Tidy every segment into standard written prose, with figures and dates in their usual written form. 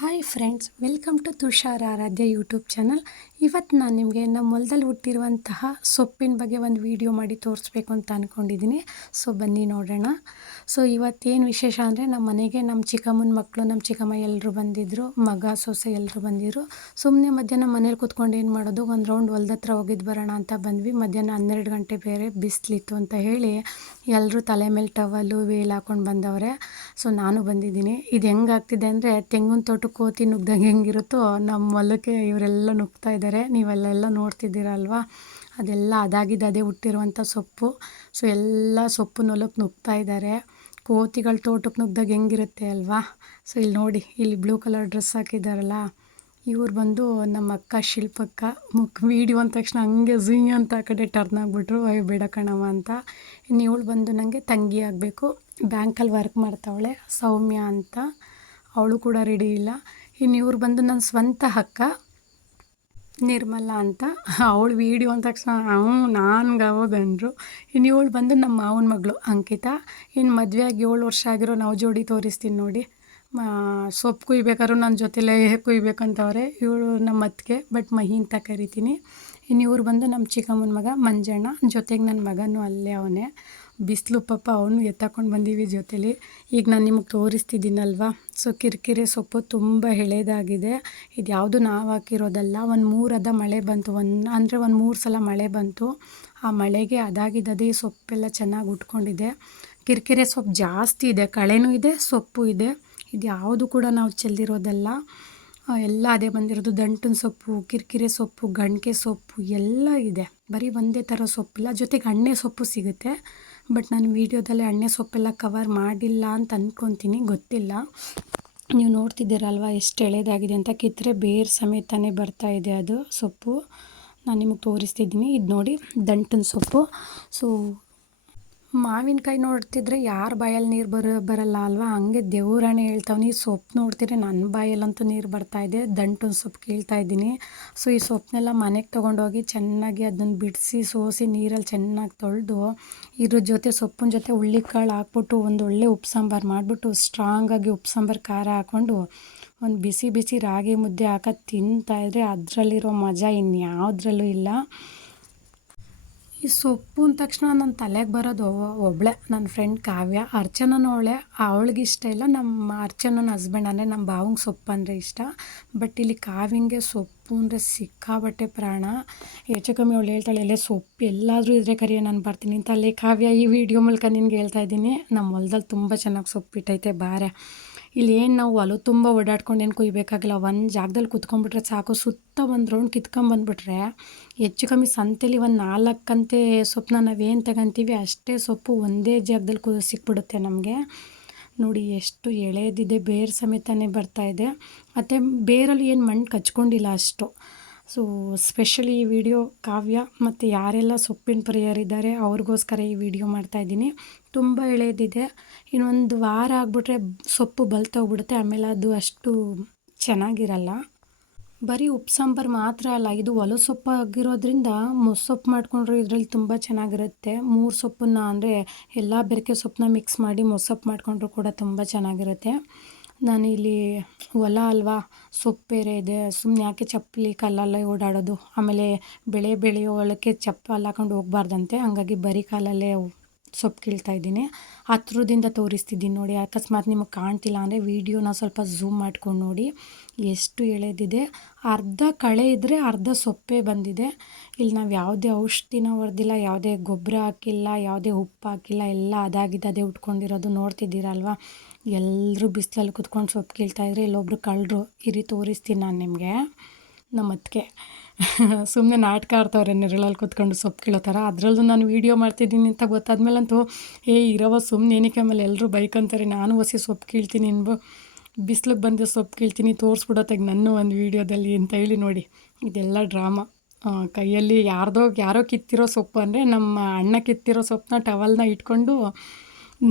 Hi friends, welcome to Tushar Aradhya YouTube channel. ಇವತ್ತು ನಾನು ನಿಮಗೆ ನಮ್ಮ ಹೊಲದಲ್ಲಿ ಹುಟ್ಟಿರುವಂತಹ ಸೊಪ್ಪಿನ ಬಗ್ಗೆ ಒಂದು ವಿಡಿಯೋ ಮಾಡಿ ತೋರಿಸ್ಬೇಕು ಅಂತ ಅಂದ್ಕೊಂಡಿದ್ದೀನಿ. ಸೊ ಬನ್ನಿ ನೋಡೋಣ. ಸೊ ಇವತ್ತೇನು ವಿಶೇಷ ಅಂದರೆ ನಮ್ಮ ಮನೆಗೆ ನಮ್ಮ ಚಿಕ್ಕಮ್ಮನ ಮಕ್ಕಳು, ನಮ್ಮ ಚಿಕ್ಕಮ್ಮ ಎಲ್ಲರೂ ಬಂದಿದ್ದರು, ಮಗ ಸೊಸೆ ಎಲ್ಲರೂ ಬಂದಿದ್ದರು. ಸುಮ್ಮನೆ ಮಧ್ಯಾಹ್ನ ಮನೇಲಿ ಕೂತ್ಕೊಂಡು ಏನು ಮಾಡೋದು, ಒಂದು ರೌಂಡ್ ಹೊಲ್ದ ಹತ್ರ ಹೋಗಿದ್ದು ಬರೋಣ ಅಂತ ಬಂದ್ವಿ. ಮಧ್ಯಾಹ್ನ 12 ಗಂಟೆ ಬೇರೆ ಬಿಸಿಲಿತ್ತು ಅಂತ ಹೇಳಿ ಎಲ್ಲರೂ ತಲೆ ಮೇಲೆ ಟವಲು ವೇಲ್ ಹಾಕ್ಕೊಂಡು ಬಂದವ್ರೆ. ಸೊ ನಾನು ಬಂದಿದ್ದೀನಿ. ಇದು ಹೆಂಗಾಗ್ತಿದೆ ಅಂದರೆ ತೆಂಗಿನ ತೋಟ ಕೋತಿ ನುಗ್ದಂಗೆ ಹೆಂಗಿರುತ್ತೋ ನಮ್ಮ ಹೊಲಕ್ಕೆ ಇವರೆಲ್ಲ ನುಗ್ತಾ ಇದ್ದಾರೆ. ನೀವೆಲ್ಲ ನೋಡ್ತಿದ್ದೀರಲ್ವ, ಅದೆಲ್ಲ ಅದೇ ಹುಟ್ಟಿರುವಂಥ ಸೊಪ್ಪು. ಸೊ ಎಲ್ಲ ಸೊಪ್ಪು ಹೊಲಕ್ಕೆ ನುಗ್ತಾ ಇದ್ದಾರೆ. ಕೋತಿಗಳು ತೋಟಕ್ಕೆ ನುಗ್ದಾಗ ಹೆಂಗಿರುತ್ತೆ ಅಲ್ವಾ. ಸೊ ಇಲ್ಲಿ ನೋಡಿ, ಇಲ್ಲಿ ಬ್ಲೂ ಕಲರ್ ಡ್ರೆಸ್ ಹಾಕಿದ್ದಾರಲ್ಲ, ಇವ್ರು ಬಂದು ನಮ್ಮ ಅಕ್ಕ ಶಿಲ್ಪಕ್ಕ. ವೀಡಿಯೋ ಅಂದ ತಕ್ಷಣ ಹಂಗೆ ಝೀ ಅಂತ ಆ ಕಡೆ ಟರ್ನ್ ಆಗಿಬಿಟ್ರು, ಅಯ್ಯೋ ಬೇಡ ಕಣವ ಅಂತ. ಇನ್ನು ಇವಳು ಬಂದು ನನಗೆ ತಂಗಿ ಆಗಬೇಕು. ಬ್ಯಾಂಕಲ್ಲಿ ವರ್ಕ್ ಮಾಡ್ತಾವಳೆ, ಸೌಮ್ಯ ಅಂತ. ಅವಳು ಕೂಡ ರೆಡಿ ಇಲ್ಲ. ಇನ್ನು ಇವ್ರು ಬಂದು ನನ್ನ ಸ್ವಂತ ಅಕ್ಕ ನಿರ್ಮಲ ಅಂತ. ಅವಳು ವೀಡಿಯೋ ಅಂದ ತಕ್ಷಣ ನಾನ್ಗೆ ಅವಾಗಂದ್ರು. ಇನ್ನು ಇವಳು ಬಂದು ನಮ್ಮ ಮಾವನ ಮಗಳು ಅಂಕಿತಾ. ಇನ್ನು ಮದುವೆ ಆಗಿ 7 ವರ್ಷ ಆಗಿರೋ ನಾವು ಜೋಡಿ ತೋರಿಸ್ತೀನಿ ನೋಡಿ. ಸೊಪ್ಪು ಕುಯ್ಬೇಕಾದ್ರೂ ನನ್ನ ಜೊತೆಲೇ ಕುಯ್ಬೇಕಂತವ್ರೆ. ಇವಳು ನಮ್ಮ ಅತ್ತಿಗೆ, ಬಟ್ ಮಹಿ ಅಂತ ಕರಿತೀನಿ. ಇನ್ನು ಇವ್ರು ಬಂದು ನಮ್ಮ ಚಿಕ್ಕಮ್ಮನ ಮಗ ಮಂಜಣ್ಣ, ಜೊತೆಗೆ ನನ್ನ ಮಗನೂ ಅಲ್ಲೇ ಅವನೇ. ಬಿಸಿಲು ಪಾಪ, ಅವನು ಎತ್ತಾಕೊಂಡು ಬಂದೀವಿ ಜೊತೇಲಿ. ಈಗ ನಾನು ನಿಮಗೆ ತೋರಿಸ್ತಿದ್ದೀನಲ್ವ. ಸೊ ಕಿರಿಕಿರೆ ಸೊಪ್ಪು ತುಂಬ ಎಳೆದಾಗಿದೆ. ಇದು ಯಾವುದು ನಾವು ಹಾಕಿರೋದಲ್ಲ. ಒಂದು 3 ಹದ ಮಳೆ ಬಂತು, ಒಂದು 3 ಸಲ ಮಳೆ ಬಂತು. ಆ ಮಳೆಗೆ ಅದೇ ಸೊಪ್ಪೆಲ್ಲ ಚೆನ್ನಾಗಿ ಉಟ್ಕೊಂಡಿದೆ. ಕಿರಿಕಿರೆ ಸೊಪ್ಪು ಜಾಸ್ತಿ ಇದೆ, ಕಳೆನೂ ಇದೆ, ಸೊಪ್ಪು ಇದೆ. ಇದು ಯಾವುದು ಕೂಡ ನಾವು ಚೆಲ್ಲಿರೋದಲ್ಲ, ಎಲ್ಲ ಅದೇ ಬಂದಿರೋದು. ದಂಟಿನ ಸೊಪ್ಪು, ಕಿರಿಕಿರೆ ಸೊಪ್ಪು, ಗಣಿಕೆ ಸೊಪ್ಪು ಎಲ್ಲ ಇದೆ. ಬರೀ ಒಂದೇ ಥರ ಸೊಪ್ಪಿಲ್ಲ. ಜೊತೆಗೆ ಎಣ್ಣೆ ಸೊಪ್ಪು ಸಿಗುತ್ತೆ, ಬಟ್ ನಾನು ವೀಡಿಯೋದಲ್ಲಿ ಎಣ್ಣೆ ಸೊಪ್ಪೆಲ್ಲ ಕವರ್ ಮಾಡಿಲ್ಲ ಅಂತ ಅಂದ್ಕೊತೀನಿ, ಗೊತ್ತಿಲ್ಲ. ನೀವು ನೋಡ್ತಿದ್ದೀರಲ್ವ ಎಷ್ಟು ಎಳೆದಾಗಿದೆ ಅಂತ. ಕಿತ್ತರೆ ಬೇರು ಸಮೇತನೇ ಬರ್ತಾ ಇದೆ ಅದು ಸೊಪ್ಪು. ನಾನು ನಿಮಗೆ ತೋರಿಸ್ತಿದ್ದೀನಿ. ಇದು ನೋಡಿ, ದಂಟಿನ ಸೊಪ್ಪು. ಸೊ ಮಾವಿನಕಾಯಿ ನೋಡ್ತಿದ್ರೆ ಯಾರ ಬಾಯಲ್ಲಿ ನೀರು ಬರಲ್ಲ ಅಲ್ವಾ, ಹಂಗೆ ದೇವ್ರಾಣೆ ಹೇಳ್ತಾವ್ನಿ. ಈ ಸೊಪ್ಪು ನೋಡ್ತಿದ್ರೆ ನನ್ನ ಬಾಯಲ್ಲಂತೂ ನೀರು ಬರ್ತಾಯಿದೆ. ದಂಟಿನ ಸೊಪ್ಪು ಕೇಳ್ತಾ ಇದ್ದೀನಿ. ಸೊ ಈ ಸೊಪ್ಪನ್ನೆಲ್ಲ ಮನೆಗೆ ತೊಗೊಂಡೋಗಿ ಚೆನ್ನಾಗಿ ಅದನ್ನು ಬಿಡಿಸಿ ಸೋಸಿ ನೀರಲ್ಲಿ ಚೆನ್ನಾಗಿ ತೊಳೆದು ಇದ್ರ ಜೊತೆ ಸೊಪ್ಪಿನ ಜೊತೆ ಹುಳ್ಳಿಕಾಳು ಹಾಕ್ಬಿಟ್ಟು ಒಂದು ಒಳ್ಳೆ ಉಪ್ಪು ಸಾಂಬಾರು ಮಾಡಿಬಿಟ್ಟು ಸ್ಟ್ರಾಂಗಾಗಿ ಉಪ್ಪು ಸಾಂಬಾರು ಖಾರ ಹಾಕ್ಕೊಂಡು ಒಂದು ಬಿಸಿ ಬಿಸಿ ರಾಗಿ ಮುದ್ದೆ ಹಾಕೋದು ತಿಂತಾಯಿದ್ರೆ ಅದರಲ್ಲಿರೋ ಮಜಾ ಇನ್ಯಾವುದ್ರಲ್ಲೂ ಇಲ್ಲ. ಈ ಸೊಪ್ಪು ಅಂದ ತಕ್ಷಣ ನನ್ನ ತಲೆಗೆ ಬರೋದು ಒಬ್ಬಳೆ, ನನ್ನ ಫ್ರೆಂಡ್ ಕಾವ್ಯ. ಅರ್ಚನೂ ಅವಳಿಗೆ ಇಷ್ಟ ಇಲ್ಲ. ನಮ್ಮ ಅರ್ಚನನ ಹಸ್ಬೆಂಡ್ ಅಂದರೆ ನಮ್ಮ ಭಾವಂಗೆ ಸೊಪ್ಪು ಅಂದರೆ ಇಷ್ಟ. ಬಟ್ ಇಲ್ಲಿ ಕಾವ್ಯಂಗೆ ಸೊಪ್ಪು ಅಂದರೆ ಸಿಕ್ಕಾಬಟ್ಟೆ ಪ್ರಾಣ. ಹೆಚ್ಚು ಕಮ್ಮಿ ಅವಳು ಹೇಳ್ತಾಳೆ, ಎಲ್ಲೇ ಸೊಪ್ಪು ಎಲ್ಲಾದರೂ ಇದ್ರೆ ಕರಿಯ, ನಾನು ಬರ್ತೀನಿ ಅಂತ. ಅಲ್ಲೇ ಕಾವ್ಯ, ಈ ವಿಡಿಯೋ ಮೂಲಕ ನಿನ್ಗೆ ಹೇಳ್ತಾ ಇದ್ದೀನಿ, ನಮ್ಮ ಹೊಲದಲ್ಲಿ ತುಂಬ ಚೆನ್ನಾಗಿ ಸೊಪ್ಪು ಇಟ್ಟೈತೆ ಬಾರೆ. ಇಲ್ಲೇನು ನಾವು ಹೊಲ ತುಂಬ ಓಡಾಡ್ಕೊಂಡು ಏನು ಕುಯ್ಬೇಕಾಗಿಲ್ಲ. ಒಂದು ಜಾಗದಲ್ಲಿ ಕುತ್ಕೊಂಡ್ಬಿಟ್ರೆ ಸಾಕು. ಸುತ್ತ ಒಂದು ರೌಂಡ್ ಕಿತ್ಕೊಂಬಂದ್ಬಿಟ್ರೆ ಹೆಚ್ಚು ಕಮ್ಮಿ ಸಂತೆಲಿ ಒಂದು 4 ಕಂತೆ ಸೊಪ್ಪನ್ನ ನಾವೇನು ತಗೊಂತೀವಿ ಅಷ್ಟೇ ಸೊಪ್ಪು ಒಂದೇ ಜಾಗದಲ್ಲಿ ಸಿಕ್ಬಿಡುತ್ತೆ ನಮಗೆ. ನೋಡಿ ಎಷ್ಟು ಎಳೆದಿದೆ, ಬೇರು ಸಮೇತನೇ ಬರ್ತಾಯಿದೆ. ಮತ್ತು ಬೇರಲ್ಲಿ ಏನು ಮಣ್ಣು ಕಚ್ಕೊಂಡಿಲ್ಲ ಅಷ್ಟು. ಸೊ ಸ್ಪೆಷಲಿ ಈ ವಿಡಿಯೋ ಕಾವ್ಯ ಮತ್ತು ಯಾರೆಲ್ಲ ಸೊಪ್ಪಿನ ಪ್ರಿಯರಿದ್ದಾರೆ ಅವ್ರಿಗೋಸ್ಕರ ಈ ವಿಡಿಯೋ ಮಾಡ್ತಾಯಿದ್ದೀನಿ. ತುಂಬ ಎಳೆದಿದೆ. ಇನ್ನೊಂದು ವಾರ ಆಗಿಬಿಟ್ರೆ ಸೊಪ್ಪು ಬಲ್ತೋಗ್ಬಿಡುತ್ತೆ. ಆಮೇಲೆ ಅದು ಅಷ್ಟು ಚೆನ್ನಾಗಿರಲ್ಲ. ಬರೀ ಉಪ್ಪು ಸಾಂಬಾರು ಮಾತ್ರ ಅಲ್ಲ, ಇದು ಹೊಲ ಸೊಪ್ಪು ಆಗಿರೋದ್ರಿಂದ ಮೊಸೊಪ್ಪು ಮಾಡಿಕೊಂಡ್ರೆ ಇದರಲ್ಲಿ ತುಂಬ ಚೆನ್ನಾಗಿರುತ್ತೆ. 3 ಸೊಪ್ಪನ್ನು ಅಂದರೆ ಎಲ್ಲ ಬೆರಕೆ ಸೊಪ್ಪನ್ನ ಮಿಕ್ಸ್ ಮಾಡಿ ಮೊಸೊಪ್ಪು ಮಾಡಿಕೊಂಡ್ರು ಕೂಡ ತುಂಬ ಚೆನ್ನಾಗಿರುತ್ತೆ. ನಾನಿಲ್ಲಿ ಹೊಲ ಅಲ್ವಾ, ಸೊಪ್ಪು ಬೇರೆ ಇದೆ, ಸುಮ್ಮನೆ ಯಾಕೆ ಚಪ್ಪಲಿ ಕಾಲಲ್ಲೇ ಓಡಾಡೋದು. ಆಮೇಲೆ ಬೆಳೆ ಬೆಳೆಯೋ ಹೊಲಕ್ಕೆ ಚಪ್ಪಲಿ ಹಾಕೊಂಡು ಹೋಗ್ಬಾರ್ದಂತೆ, ಹಂಗಾಗಿ ಬರೀ ಕಾಲಲ್ಲೇ ಸೊಪ್ಪು ಕೀಳ್ತಾಯಿದ್ದೀನಿ. ಹತ್ರದಿಂದ ತೋರಿಸ್ತಿದ್ದೀನಿ ನೋಡಿ. ಅಕಸ್ಮಾತ್ ನಿಮಗೆ ಕಾಣ್ತಿಲ್ಲ ಅಂದರೆ ವೀಡಿಯೋನ ಸ್ವಲ್ಪ ಝೂಮ್ ಮಾಡ್ಕೊಂಡು ನೋಡಿ ಎಷ್ಟು ಎಳೆದಿದೆ. ಅರ್ಧ ಕಳೆ ಇದ್ದರೆ ಅರ್ಧ ಸೊಪ್ಪೇ ಬಂದಿದೆ. ಇಲ್ಲಿ ನಾವು ಯಾವುದೇ ಔಷಧಿನ ಹೊಡೆದಿಲ್ಲ, ಯಾವುದೇ ಗೊಬ್ಬರ ಹಾಕಿಲ್ಲ, ಯಾವುದೇ ಉಪ್ಪು ಹಾಕಿಲ್ಲ. ಎಲ್ಲ ಅದೇ ಉಟ್ಕೊಂಡಿರೋದು ನೋಡ್ತಿದ್ದೀರಲ್ವ. ಎಲ್ಲರೂ ಬಿಸಿಲಲ್ಲಿ ಕುತ್ಕೊಂಡು ಸೊಪ್ಪು ಕೀಳ್ತಾಯಿದ್ರೆ ಇಲ್ಲೊಬ್ರು ಕಳ್ಳರು. ಇರಿ ತೋರಿಸ್ತೀನಿ ನಾನು ನಿಮಗೆ. ನಮ್ಮ ಅತ್ತಿಗೆ ಸುಮ್ಮನೆ ನಾಟಕ ಆಡ್ತವ್ರೆ ನೆರಳಲ್ಲಿ ಕೂತ್ಕೊಂಡು ಸೊಪ್ಪು ಕೀಳೋ ಥರ. ಅದರಲ್ಲೂ ನಾನು ವೀಡಿಯೋ ಮಾಡ್ತಿದ್ದೀನಿ ಅಂತ ಗೊತ್ತಾದ್ಮೇಲಂತೂ ಇರೋವ ಸುಮ್ಮನೆ ಏನಕ್ಕೆ, ಆಮೇಲೆ ಎಲ್ಲರೂ ಬೈಕಂತಾರೆ. ನಾನು ಹೊಸಿ ಸೊಪ್ಪು ಕೀಳ್ತೀನಿ, ಬಿಸಿಲಿಗೆ ಬಂದು ಸೊಪ್ಪು ಕೀಳ್ತೀನಿ, ತೋರಿಸ್ಬಿಡೋತ್ತಾಗ ನನ್ನ ಒಂದು ವೀಡಿಯೋದಲ್ಲಿ ಅಂತ ಹೇಳಿ ನೋಡಿ. ಇದೆಲ್ಲ ಡ್ರಾಮಾ. ಕೈಯಲ್ಲಿ ಯಾರೋ ಕಿತ್ತಿರೋ ಸೊಪ್ಪು ಅಂದರೆ ನಮ್ಮ ಅಣ್ಣ ಕಿತ್ತಿರೋ ಸೊಪ್ಪನ್ನ ಟವಲ್ನ ಇಟ್ಕೊಂಡು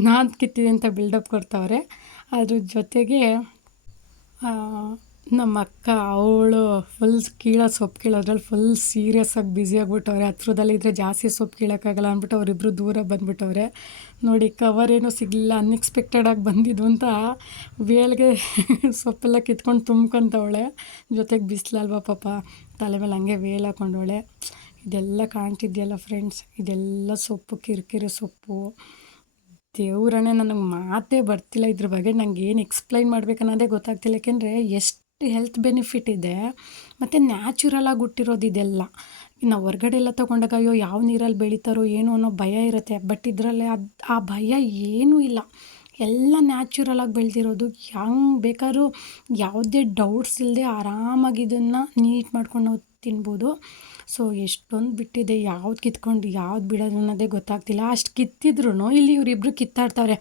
ನಾನು ಕಿತ್ತಿದೆ ಅಂತ ಬಿಲ್ಡಪ್ ಕೊಡ್ತಾವ್ರೆ. ಅದ್ರ ಜೊತೆಗೆ ನಮ್ಮ ಅಕ್ಕ ಅವಳು ಫುಲ್ ಸೊಪ್ಪು ಕೀಳೋದ್ರಲ್ಲಿ ಫುಲ್ ಸೀರಿಯಸ್ಸಾಗಿ ಬ್ಯುಸಿ ಆಗಿಬಿಟ್ಟವ್ರೆ. ಹತ್ರದಲ್ಲಿದ್ದರೆ ಜಾಸ್ತಿ ಸೊಪ್ಪು ಕೀಳೋಕ್ಕಾಗಲ್ಲ ಅಂದ್ಬಿಟ್ಟು ಅವರಿಬ್ಬರು ದೂರ ಬಂದುಬಿಟ್ಟವ್ರೆ. ನೋಡಿ ಕವರ್ ಏನೂ ಸಿಗಲಿಲ್ಲ, ಅನ್ಎಕ್ಸ್ಪೆಕ್ಟೆಡಾಗಿ ಬಂದಿದ್ದು ಅಂತ ವೇಲ್ಗೆ ಸೊಪ್ಪೆಲ್ಲ ಕಿತ್ಕೊಂಡು ತುಂಬ್ಕೊಂತವಳೆ. ಜೊತೆಗೆ ಬಿಸಿಲಲ್ವ ಪಾಪ, ತಲೆ ಮೇಲೆ ಹಂಗೆ ವೇಲ್ ಹಾಕೊಂಡವಳೆ. ಇದೆಲ್ಲ ಕಾಣ್ತಿದೆಯಲ್ಲ ಫ್ರೆಂಡ್ಸ್, ಇದೆಲ್ಲ ಸೊಪ್ಪು, ಕಿರಿಕಿರಿ ಸೊಪ್ಪು. ದೇವ್ರನೇ ನನಗೆ ಮಾತೇ ಬರ್ತಿಲ್ಲ ಇದ್ರ ಬಗ್ಗೆ. ನಂಗೆ ಏನು ಎಕ್ಸ್ಪ್ಲೈನ್ ಮಾಡ್ಬೇಕನ್ನೋದೇ ಗೊತ್ತಾಗ್ತಿಲ್ಲ. ಯಾಕೆಂದರೆ ಎಷ್ಟು ಹೆಲ್ತ್ ಬೆನಿಫಿಟ್ ಇದೆ ಮತ್ತು ನ್ಯಾಚುರಲಾಗಿ ಹುಟ್ಟಿರೋದು ಇದೆಲ್ಲ. ನಾವು ಹೊರ್ಗಡೆ ಎಲ್ಲ ತೊಗೊಂಡಾಗ ಅಯ್ಯೋ ಯಾವ ನೀರಲ್ಲಿ ಬೆಳೀತಾರೋ ಏನೋ ಅನ್ನೋ ಭಯ ಇರುತ್ತೆ. ಬಟ್ ಇದರಲ್ಲೇ ಆ ಭಯ ಏನೂ ಇಲ್ಲ. ಎಲ್ಲ ನ್ಯಾಚುರಲಾಗಿ ಬೆಳೆದಿರೋದು. ಹೆಂಗೆ ಬೇಕಾದ್ರೂ ಯಾವುದೇ ಡೌಟ್ಸ್ ಇಲ್ಲದೆ ಆರಾಮಾಗಿ ಇದನ್ನು ನೀಟ್ ಮಾಡ್ಕೊಂಡು ನಾವು ತಿನ್ಬೋದು. ಸೊ ಎಷ್ಟೊಂದು ಬಿಟ್ಟಿದೆ, ಯಾವ್ದು ಕಿತ್ಕೊಂಡು ಯಾವ್ದು ಬಿಡೋದು ಅನ್ನೋದೇ ಗೊತ್ತಾಗ್ತಿಲ್ಲ. ಅಷ್ಟು ಕಿತ್ತಿದ್ರು ಇಲ್ಲಿ ಇವರಿಬ್ರು ಕಿತ್ತಾಡ್ತಾವ್ರೆ.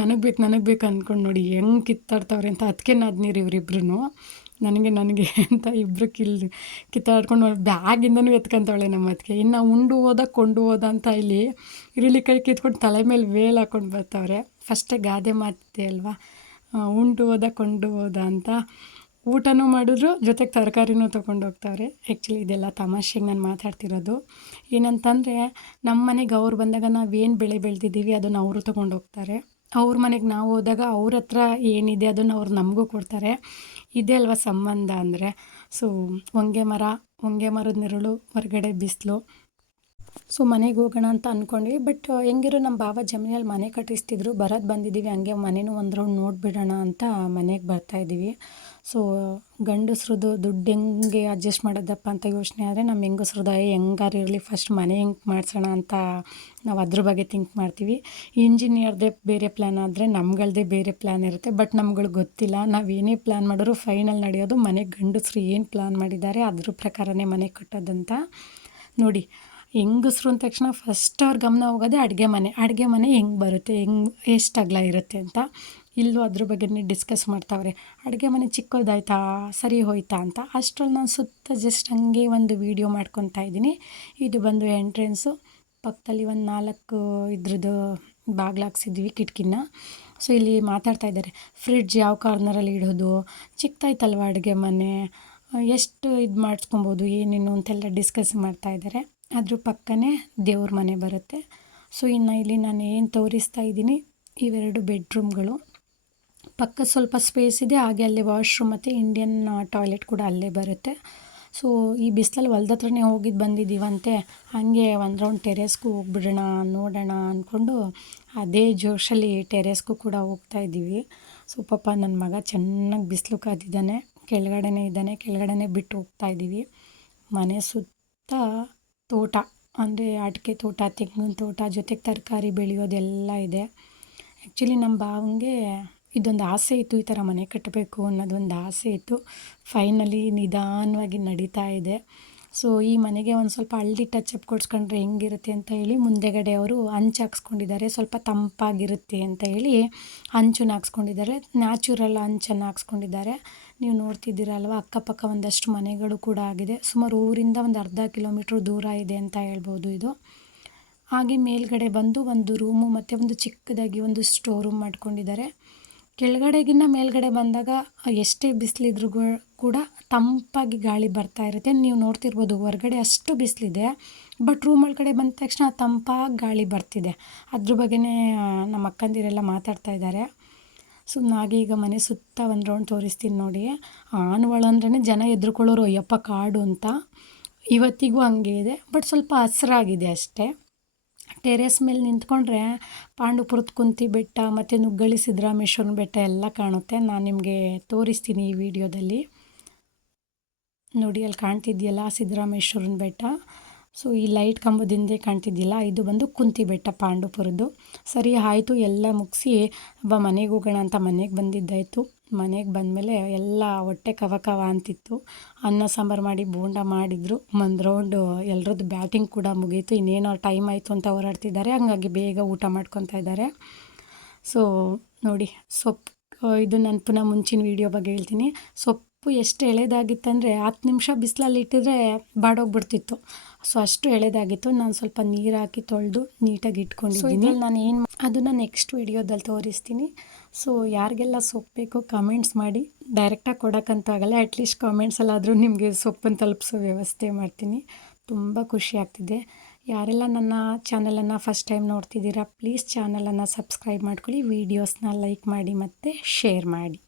ನನಗೆ ಬೇಕು ಅಂದ್ಕೊಂಡು ನೋಡಿ ಹೆಂಗೆ ಕಿತ್ತಾಡ್ತಾವ್ರೆ ಅಂತ. ಅದಕ್ಕೆ ನಾದ್ನೀರು ಇವರಿಬ್ರು ನನಗೆ ಅಂತ ಇಬ್ಬರು ಕಿತ್ತಾಡ್ಕೊಂಡು ಬ್ಯಾಗಿಂದನೂ ಎತ್ಕೊಂತವಳೆ ನಮ್ಮ ಅದಕ್ಕೆ. ಇನ್ನು ಉಂಡು ಹೋದ ಕೊಂಡು ಹೋದ ಅಂತ ಇಲ್ಲಿ ಕೈ ಕಿತ್ಕೊಂಡು ತಲೆ ಮೇಲೆ ವೇಲ್ ಹಾಕ್ಕೊಂಡು ಬರ್ತಾವ್ರೆ. ಫಸ್ಟೇ ಗಾದೆ ಮಾತಿದೆ ಅಲ್ವಾ, ಉಂಡು ಹೋದ ಕೊಂಡು ಹೋದ ಅಂತ. ಊಟನೂ ಮಾಡಿದ್ರು, ಜೊತೆಗೆ ತರಕಾರಿನೂ ತೊಗೊಂಡು ಹೋಗ್ತಾವ್ರೆ. ಆ್ಯಕ್ಚುಲಿ ಇದೆಲ್ಲ ತಮಾಷೆಗೆ ನಾನು ಮಾತಾಡ್ತಿರೋದು. ಏನಂತಂದರೆ ನಮ್ಮ ಮನೆಗೆ ಅವ್ರು ಬಂದಾಗ ನಾವೇನು ಬೆಳೆ ಬೆಳೆದಿದ್ದೀವಿ ಅದನ್ನು ಅವರು ತೊಗೊಂಡು ಹೋಗ್ತಾರೆ. ಅವ್ರ ಮನೆಗೆ ನಾವು ಹೋದಾಗ ಅವ್ರ ಹತ್ರ ಏನಿದೆ ಅದನ್ನು ಅವ್ರು ನಮಗೂ ಕೊಡ್ತಾರೆ. ಇದೇ ಅಲ್ವ ಸಂಬಂಧ ಅಂದರೆ. ಸೊ ಹೊಂಗೆ ಮರದ ನೆರಳು, ಹೊರಗಡೆ ಬಿಸಿಲು. ಸೊ ಮನೆಗೆ ಹೋಗೋಣ ಅಂತ ಅಂದ್ಕೊಂಡ್ವಿ. ಬಟ್ ಹೆಂಗಿರೋ ನಮ್ಮ ಭಾವ ಜಮೀನಲ್ಲಿ ಮನೆ ಕಟ್ಟಿಸ್ತಿದ್ರು, ಬಂದಿದ್ದೀವಿ ಹಂಗೆ ಮನೆಯೂ ಒಂದು ರೌಂಡ್ ನೋಡಿಬಿಡೋಣ ಅಂತ ಮನೆಗೆ ಬರ್ತಾಯಿದ್ದೀವಿ. ಸೊ ಗಂಡಸ್ರದ್ದು ದುಡ್ಡು ಹೆಂಗೆ ಅಡ್ಜಸ್ಟ್ ಮಾಡೋದಪ್ಪ ಅಂತ ಯೋಚನೆ ಆದರೆ ನಮ್ಮ ಹೆಂಗಸ್ರದ್ದು ಹೆಂಗಾರು ಇರಲಿ ಫಸ್ಟ್ ಮನೆ ಹೆಂಗೆ ಮಾಡಿಸೋಣ ಅಂತ ನಾವು ಅದ್ರ ಬಗ್ಗೆ ಥಿಂಕ್ ಮಾಡ್ತೀವಿ. ಇಂಜಿನಿಯರ್ದೇ ಬೇರೆ ಪ್ಲ್ಯಾನ್ ಆದರೆ ನಮ್ಗಳದ್ದೇ ಬೇರೆ ಪ್ಲ್ಯಾನ್ ಇರುತ್ತೆ. ಬಟ್ ನಮ್ಗಳಿಗೆ ಗೊತ್ತಿಲ್ಲ, ನಾವೇನೇ ಪ್ಲ್ಯಾನ್ ಮಾಡಿದ್ರು ಫೈನಲ್ ನಡೆಯೋದು ಮನೆಗೆ ಗಂಡಸ್ರು ಏನು ಪ್ಲ್ಯಾನ್ ಮಾಡಿದ್ದಾರೆ ಅದ್ರ ಪ್ರಕಾರನೇ ಮನೆ ಕಟ್ಟೋದಂತ. ನೋಡಿ, ಹೆಂಗಸ್ರು ಅಂದ ತಕ್ಷಣ ಫಸ್ಟ್ ಅವ್ರ ಗಮನ ಹೋಗೋದೇ ಅಡುಗೆ ಮನೆ ಹೆಂಗೆ ಬರುತ್ತೆ, ಎಷ್ಟು ಅಗಲ ಇರುತ್ತೆ ಅಂತ. ಇಲ್ಲೂ ಅದ್ರ ಬಗ್ಗೆನೇ ಡಿಸ್ಕಸ್ ಮಾಡ್ತಾವ್ರೆ. ಅಡುಗೆ ಮನೆ ಚಿಕ್ಕದಾಯ್ತಾ, ಸರಿ ಹೋಯ್ತಾ ಅಂತ. ಅಷ್ಟರಲ್ಲಿ ನಾನು ಸುತ್ತ ಜಸ್ಟ್ ಹಂಗೆ ಒಂದು ವೀಡಿಯೋ ಮಾಡ್ಕೊತಾ ಇದ್ದೀನಿ. ಇದು ಬಂದು ಎಂಟ್ರೆನ್ಸು. ಪಕ್ಕದಲ್ಲಿ ಒಂದು 4 ಇದ್ರದ್ದು ಬಾಗಿಲು ಹಾಕ್ಸಿದ್ವಿ, ಕಿಟಕಿನ. ಸೊ ಇಲ್ಲಿ ಮಾತಾಡ್ತಾ ಇದ್ದಾರೆ, ಫ್ರಿಡ್ಜ್ ಯಾವ ಕಾರ್ನರಲ್ಲಿ ಇಡೋದು, ಚಿಕ್ಕದಾಯ್ತಲ್ವ ಅಡುಗೆ ಮನೆ, ಎಷ್ಟು ಇದು ಮಾಡಿಸ್ಕೊಬೋದು ಏನೇನು ಅಂತೆಲ್ಲ ಡಿಸ್ಕಸ್ ಮಾಡ್ತಾಯಿದ್ದಾರೆ. ಅದ್ರ ಪಕ್ಕನೇ ದೇವ್ರ ಮನೆ ಬರುತ್ತೆ. ಸೊ ಇನ್ನು ಇಲ್ಲಿ ನಾನು ಏನು ತೋರಿಸ್ತಾ ಇದ್ದೀನಿ, ಇವೆರಡು ಬೆಡ್ರೂಮ್ಗಳು. ಪಕ್ಕ ಸ್ವಲ್ಪ ಸ್ಪೇಸ್ ಇದೆ, ಹಾಗೆ ಅಲ್ಲೇ ವಾಶ್ರೂಮ್ ಮತ್ತು ಇಂಡಿಯನ್ ಟಾಯ್ಲೆಟ್ ಕೂಡ ಅಲ್ಲೇ ಬರುತ್ತೆ. ಸೊ ಈ ಬಿಸಿಲಲ್ಲಿ ಹೊಲ್ದ ಹತ್ರನೇ ಹೋಗಿದ್ದು ಬಂದಿದ್ದೀವಂತೆ. ಹಾಗೆ ಒಂದು ರೌಂಡ್ ಟೆರೇಸ್ಗೂ ಹೋಗ್ಬಿಡೋಣ ನೋಡೋಣ ಅಂದ್ಕೊಂಡು ಅದೇ ಜೋಶಲ್ಲಿ ಟೆರೇಸ್ಗೂ ಕೂಡ ಹೋಗ್ತಾಯಿದ್ದೀವಿ. ಸೊ ಪಾಪ ನನ್ನ ಮಗ ಚೆನ್ನಾಗಿ ಬಿಸಿಲು ಕಾದಿದ್ದಾನೆ, ಕೆಳಗಡೆನೇ ಬಿಟ್ಟು ಹೋಗ್ತಾಯಿದ್ದೀವಿ. ಮನೆ ಸುತ್ತ ತೋಟ, ಅಂದರೆ ಅಡಿಕೆ ತೋಟ, ತೆಂಗಿನ ತೋಟ, ಜೊತೆಗೆ ತರಕಾರಿ ಬೆಳೆಯೋದೆಲ್ಲ ಇದೆ. ಆ್ಯಕ್ಚುಲಿ ನಮ್ಮ ಭಾವಂಗೆ ಇದೊಂದು ಆಸೆ ಇತ್ತು, ಈ ಥರ ಮನೆ ಕಟ್ಟಬೇಕು ಅನ್ನೋದೊಂದು ಆಸೆ ಇತ್ತು. ಫೈನಲಿ ನಿಧಾನವಾಗಿ ನಡೀತಾ ಇದೆ. ಸೊ ಈ ಮನೆಗೆ ಒಂದು ಸ್ವಲ್ಪ ಹಳ್ಳಿ ಟಚಪ್ ಕೊಡ್ಸ್ಕೊಂಡ್ರೆ ಹೆಂಗಿರುತ್ತೆ ಅಂತ ಹೇಳಿ ಮುಂದೆಗಡೆ ಅವರು ಹಂಚು ಹಾಕ್ಸ್ಕೊಂಡಿದ್ದಾರೆ. ಸ್ವಲ್ಪ ತಂಪಾಗಿರುತ್ತೆ ಅಂತ ಹೇಳಿ ಹಂಚನ್ನು ಹಾಕ್ಸ್ಕೊಂಡಿದ್ದಾರೆ. ನ್ಯಾಚುರಲ್ ಹಂಚನ್ನು ಹಾಕ್ಸ್ಕೊಂಡಿದ್ದಾರೆ. ನೀವು ನೋಡ್ತಿದ್ದೀರಲ್ವ, ಅಕ್ಕಪಕ್ಕ ಒಂದಷ್ಟು ಮನೆಗಳು ಕೂಡ ಆಗಿದೆ. ಸುಮಾರು ಊರಿಂದ ಒಂದು ಅರ್ಧ ಕಿಲೋಮೀಟ್ರ್ ದೂರ ಇದೆ ಅಂತ ಹೇಳ್ಬೋದು ಇದು. ಹಾಗೆ ಮೇಲ್ಗಡೆ ಬಂದು ಒಂದು ರೂಮು ಮತ್ತು ಒಂದು ಚಿಕ್ಕದಾಗಿ ಒಂದು ಸ್ಟೋರ್ ರೂಮ್ ಮಾಡ್ಕೊಂಡಿದ್ದಾರೆ. ಕೆಳಗಡೆಗಿನ್ನ ಮೇಲ್ಗಡೆ ಬಂದಾಗ ಎಷ್ಟೇ ಬಿಸಿಲಿದ್ರೂ ಕೂಡ ತಂಪಾಗಿ ಗಾಳಿ ಬರ್ತಾ ಇರುತ್ತೆ. ನೀವು ನೋಡ್ತಿರ್ಬೋದು ಹೊರಗಡೆ ಅಷ್ಟು ಬಿಸಿಲಿದೆ, ಬಟ್ ರೂಮ್ ಒಳಗಡೆ ಬಂದ ತಕ್ಷಣ ತಂಪಾಗಿ ಗಾಳಿ ಬರ್ತಿದೆ. ಅದ್ರ ಬಗ್ಗೆನೇ ನಮ್ಮ ಅಕ್ಕಂದಿರೆಲ್ಲ ಮಾತಾಡ್ತಾ ಇದ್ದಾರೆ. ಸೊ ಹಾಗೆ ಈಗ ಮನೆ ಸುತ್ತ ಒಂದು ರೌಂಡ್ ತೋರಿಸ್ತೀನಿ ನೋಡಿ. ಆನವಾಳ ಅಂದ್ರೇ ಜನ ಎದ್ರುಕೊಳ್ಳೋರು, ಅಯ್ಯಪ್ಪ ಕಾಡು ಅಂತ. ಇವತ್ತಿಗೂ ಹಂಗೆ ಇದೆ, ಬಟ್ ಸ್ವಲ್ಪ ಹಸಿರಾಗಿದೆ ಅಷ್ಟೇ. ಟೆರೇಸ್ ಮೇಲೆ ನಿಂತ್ಕೊಂಡ್ರೆ ಪಾಂಡುಪುರದ ಕುಂತಿ ಬೆಟ್ಟ ಮತ್ತು ನುಗ್ಗಳಿ ಸಿದ್ದರಾಮೇಶ್ವರನ ಬೆಟ್ಟ ಎಲ್ಲ ಕಾಣುತ್ತೆ. ನಾನು ನಿಮಗೆ ತೋರಿಸ್ತೀನಿ ಈ ವಿಡಿಯೋದಲ್ಲಿ. ನೋಡಿ ಅಲ್ಲಿ ಕಾಣ್ತಿದೆಯಲ್ಲ ಸಿದ್ದರಾಮೇಶ್ವರನ ಬೆಟ್ಟ. ಸೊ ಈ ಲೈಟ್ ಕಂಬದಿಂದೇ ಕಾಣ್ತಿದ್ದಿಲ್ಲ, ಇದು ಬಂದು ಕುಂತಿ ಬೆಟ್ಟ ಪಾಂಡುಪುರದ್ದು. ಸರಿ ಆಯಿತು, ಎಲ್ಲ ಮುಗಿಸಿ ಮನೆಗೆ ಹೋಗೋಣ ಅಂತ ಮನೆಗೆ ಬಂದಿದ್ದಾಯಿತು. ಮನೆಗೆ ಬಂದಮೇಲೆ ಎಲ್ಲ ಹೊಟ್ಟೆ ಕವ ಅಂತಿತ್ತು. ಅನ್ನ ಸಾಂಬಾರು ಮಾಡಿ ಬೋಂಡ ಮಾಡಿದರು. ಒಂದು ರೌಂಡು ಎಲ್ಲರದ್ದು ಬ್ಯಾಟಿಂಗ್ ಕೂಡ ಮುಗೀತು. ಇನ್ನೇನೋ ಟೈಮ್ ಆಯಿತು ಅಂತ ಹೊರಡ್ತಿದ್ದಾರೆ, ಹಂಗಾಗಿ ಬೇಗ ಊಟ ಮಾಡ್ಕೊತಾ ಇದ್ದಾರೆ. ಸೊ ನೋಡಿ, ಸೊಪ್ಪು ಇದು ನಾನು ಪುನಃ ಮುಂಚಿನ ವೀಡಿಯೋ ಬಗ್ಗೆ ಹೇಳ್ತೀನಿ. ಸೊಪ್ಪು ಎಷ್ಟು ಎಳೆದಾಗಿತ್ತಂದರೆ 10 ನಿಮಿಷ ಬಿಸಿಲಲ್ಲಿ ಇಟ್ಟಿದ್ರೆ ಬಾಡೋಗ್ಬಿಡ್ತಿತ್ತು. ಸೊ ಅಷ್ಟು ಎಳೆದಾಗಿತ್ತು. ನಾನು ಸ್ವಲ್ಪ ನೀರು ಹಾಕಿ ತೊಳೆದು ನೀಟಾಗಿ ಇಟ್ಕೊಂಡಿದ್ದೀನಿ. ನಾನು ಅದನ್ನು ನೆಕ್ಸ್ಟ್ ವೀಡಿಯೋದಲ್ಲಿ ತೋರಿಸ್ತೀನಿ. ಸೊ ಯಾರಿಗೆಲ್ಲ ಸೊಪ್ಪು ಬೇಕೋ ಕಮೆಂಟ್ಸ್ ಮಾಡಿ. ಡೈರೆಕ್ಟಾಗಿ ಕೊಡೋಕ್ಕಂತೂ ಆಗಲ್ಲ, ಅಟ್ಲೀಸ್ಟ್ ಕಾಮೆಂಟ್ಸಲ್ಲಾದರೂ ನಿಮಗೆ ಸೊಪ್ಪನ್ನು ತಲುಪಿಸೋ ವ್ಯವಸ್ಥೆ ಮಾಡ್ತೀನಿ. ತುಂಬ ಖುಷಿ ಆಗ್ತಿದೆ. ಯಾರೆಲ್ಲ ನನ್ನ ಚಾನಲನ್ನು ಫಸ್ಟ್ ಟೈಮ್ ನೋಡ್ತಿದ್ದೀರಾ, ಪ್ಲೀಸ್ ಚಾನಲನ್ನು ಸಬ್ಸ್ಕ್ರೈಬ್ ಮಾಡ್ಕೊಳ್ಳಿ, ವೀಡಿಯೋಸ್ನ ಲೈಕ್ ಮಾಡಿ ಮತ್ತು ಶೇರ್ ಮಾಡಿ.